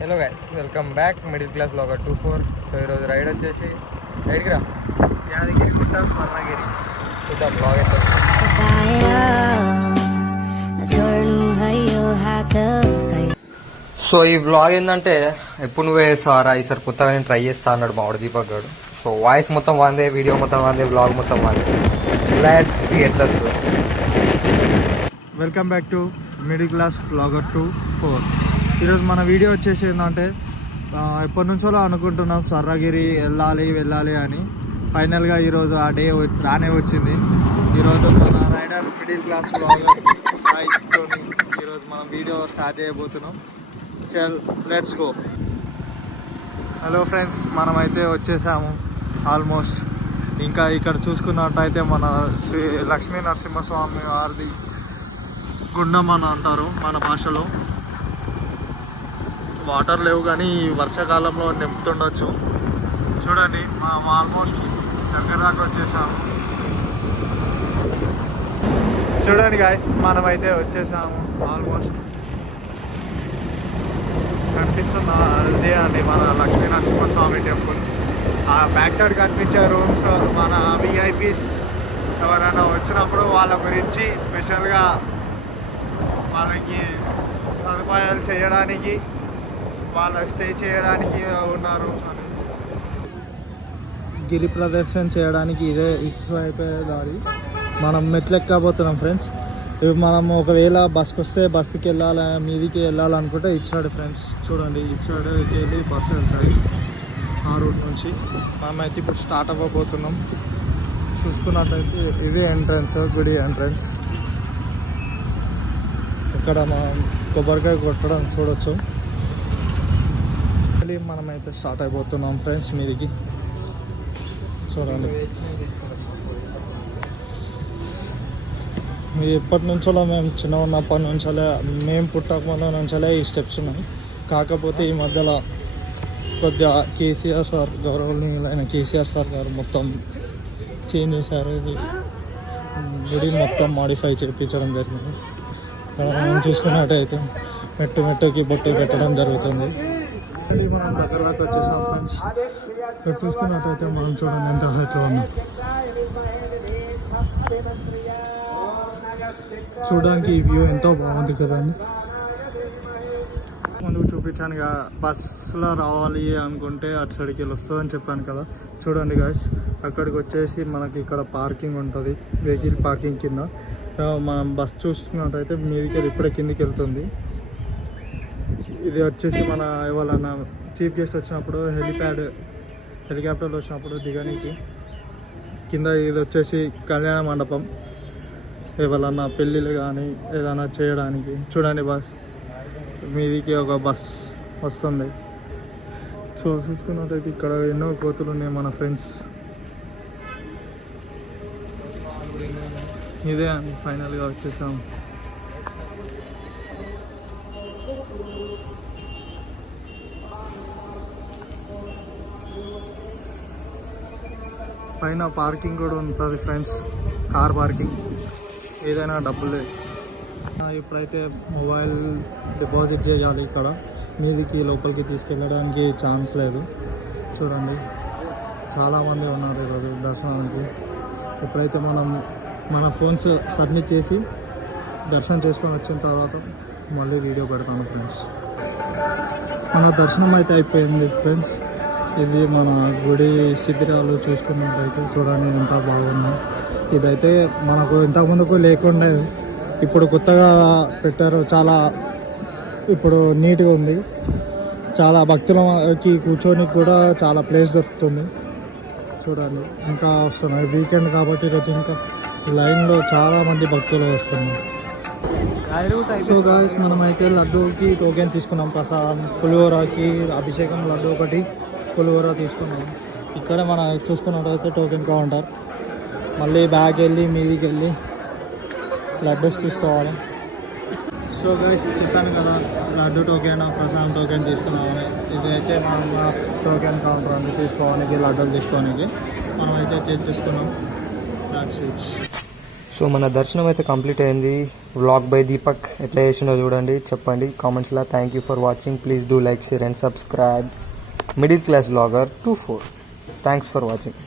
Hello guys, welcome back middle class blogger 24. So ఈరోజు ride వచ్చేసి రైడ్కి రా యాదగిరి గుట్ట స్వర్ణగిరి చూద్దాం బ్లాగ్ అయితే. సో ఈ బ్లాగ్ ఏంటంటే ఎప్పుడు నువ్వే వేస్తారా, ఈసారి కొత్తగా నేను ట్రై చేస్తా అన్నాడు మా వాడు దీపక్ గారు. సో వాయిస్ మొత్తం వాందే, వీడియో మొత్తం వాందే, బ్లాగ్ మొత్తం వాందే. లెట్స్ సీ ఎట్లా వస్తుంది. Welcome back to middle class blogger 24. ఈరోజు మన వీడియో వచ్చేసి ఏంటంటే ఎప్పటి నుంచో అనుకుంటున్నాం స్వర్ణగిరి వెళ్ళాలి అని. ఫైనల్గా ఈరోజు ఆ డే రానే వచ్చింది. ఈరోజు మన రైడర్ మిడిల్ క్లాస్ బ్లాగర్ సాయితో ఈరోజు మనం వీడియో స్టార్ట్ చేయబోతున్నాం. చల్ లెట్స్ గో. హలో ఫ్రెండ్స్, మనమైతే వచ్చేసాము ఆల్మోస్ట్. ఇంకా ఇక్కడ చూసుకున్నట్టయితే మన శ్రీ లక్ష్మీ నరసింహస్వామి వారిది గుండం అని అంటారు మన భాషలో. వాటర్ లేవు కానీ వర్షాకాలంలో నింపుతుండొచ్చు. చూడండి, మనం ఆల్మోస్ట్ దగ్గర దాకా వచ్చేసాము. చూడండి గాయస్, మనమైతే వచ్చేసాము ఆల్మోస్ట్. కనిపిస్తున్న అదే అండి మన లక్ష్మీ నరసింహస్వామి టెంపుల్. ఆ బ్యాక్ సైడ్ కనిపించే రూమ్స్ మన విఐపీస్ ఎవరైనా వచ్చినప్పుడు వాళ్ళ గురించి స్పెషల్గా వాళ్ళకి సదుపాయాలు చేయడానికి, వాళ్ళ స్టే చేయడానికి ఉన్నారు. గిరి ప్రదర్శన చేయడానికి ఇదే ఇటు అయిపోయే దారి. మనం మెట్లు ఎక్కబోతున్నాం ఫ్రెండ్స్. ఇవి మనం ఒకవేళ బస్కి వస్తే బస్సుకి వెళ్ళాలి, మీదికి వెళ్ళాలనుకుంటే ఇటు సైడ్ ఫ్రెండ్స్. చూడండి, ఇటు సైడ్కి వెళ్ళి బస్సు వెళ్తాయి ఆ రూట్ నుంచి. మనమైతే ఇప్పుడు స్టార్ట్ అవ్వబోతున్నాం. చూసుకున్నట్లయితే ఇదే ఎంట్రన్స్, గుడి ఎంట్రన్స్. ఇక్కడ మనం కొబ్బరికాయ కొట్టడం చూడొచ్చు. మనమైతే స్టార్ట్ అయిపోతున్నాం ఫ్రెండ్స్ మీదికి. చూడండి, ఎప్పటి నుంచో మేము చిన్న ఉన్నప్పటి నుంచలే, మేము పుట్టక ముందు నుంచలే ఈ స్టెప్స్ ఉన్నాయి. కాకపోతే ఈ మధ్యలో కొద్దిగా కేసీఆర్ సార్, గౌరవనీయులైన కేసీఆర్ సార్ గారు మొత్తం చేంజ్ చేశారు. ఇది గుడి మొత్తం మాడిఫై చేయించడం జరిగింది. ఇక్కడ మనం చూసుకున్నట్టయితే మెట్టుకి బొట్టు పెట్టడం జరుగుతుంది. మనం దగ్గర దాకా వచ్చేసాం ఫ్రెండ్స్. ఇక్కడ చూసుకున్నట్టయితే మనం చూడండి ఎంత హైట్లో ఉన్నాం. చూడడానికి ఈ వ్యూ ఎంతో బాగుంది కదండి. ముందుకు చూపించాను కదా, బస్సులో రావాలి అనుకుంటే అటు సైడ్కి వెళ్ళి వస్తుందని చెప్పాను కదా. చూడండి గాయస్, అక్కడికి వచ్చేసి మనకి ఇక్కడ పార్కింగ్ ఉంటుంది, వెహికల్ పార్కింగ్ కింద. మనం బస్ చూసుకున్నట్టయితే మీదికి వెళ్ళి ఇప్పుడే కిందికి వెళ్తుంది. ఇది వచ్చేసి మన ఎవరన్నా చీఫ్ గెస్ట్ వచ్చినప్పుడు హెలికాప్టర్లో వచ్చినప్పుడు దిగడానికి కింద. ఇది వచ్చేసి కళ్యాణ మండపం, ఎవరన్నా పెళ్ళిళ్ళు కానీ ఏదైనా చేయడానికి. చూడండి, బస్ మీదికి ఒక బస్ వస్తుంది. చూసుకున్నట్టయితే ఇక్కడ ఎన్నో కోతులు ఉన్నాయి మన ఫ్రెండ్స్. ఇదే అండి, ఫైనల్గా వచ్చేసాం. పైన పార్కింగ్ కూడా ఉంటుంది ఫ్రెండ్స్, కార్ పార్కింగ్. ఏదైనా డబ్బులే. ఇప్పుడైతే మొబైల్ డిపాజిట్ చేయాలి ఇక్కడ. మీదికి లోపలికి తీసుకెళ్ళడానికి ఛాన్స్ లేదు. చూడండి, చాలామంది ఉన్నారు ఈరోజు దర్శనానికి. ఇప్పుడైతే మనం మన ఫోన్స్ సబ్మిట్ చేసి దర్శనం చేసుకొని వచ్చిన తర్వాత మళ్ళీ వీడియో పెడతాను ఫ్రెండ్స్. మన దర్శనం అయితే అయిపోయింది ఫ్రెండ్స్. ఇది మన గుడి శిబిరాలు చూసుకున్నట్టయితే చూడండి ఎంత బాగుంది. ఇదైతే మనకు ఇంతకుముందుకు లేకుండా ఇప్పుడు కొత్తగా పెట్టారు. చాలా ఇప్పుడు నీట్గా ఉంది. చాలా భక్తులకి కూర్చొని కూడా చాలా ప్లేస్ దొరుకుతుంది. చూడండి, ఇంకా వస్తున్నారు. వీకెండ్ కాబట్టి ఈరోజు ఇంకా లైన్లో చాలామంది భక్తులు వస్తున్నారు. సో గాయస్, మనమైతే లడ్డూకి టోకెన్ తీసుకున్నాం. ప్రసాదం పులిహోరకి అభిషేకం లడ్డు ఒకటి, పులిహోర తీసుకున్నాం. ఇక్కడ మనం చూసుకున్నట్టయితే టోకెన్ కౌంటర్. మళ్ళీ బ్యాగ్ వెళ్ళి మీదికి వెళ్ళి లడ్డూస్ తీసుకోవాలి. సో గైస్, చెప్పాను కదా లడ్డు టోకెన్, ప్రసాదం టోకెన్ తీసుకున్నామని. ఇదైతే మనం టోకెన్ కౌంటర్ అండి తీసుకోవడానికి, లడ్డూలు తీసుకోవడానికి మనమైతే చేసుకున్నాం. సో మన దర్శనం అయితే కంప్లీట్ అయింది. వ్లాగ్ బై దీపక్ ఎట్లా చేసిండో చూడండి, చెప్పండి కామెంట్స్లో. Thank you for watching. Please do like, share and subscribe. Middle class blogger 24. Thanks for watching.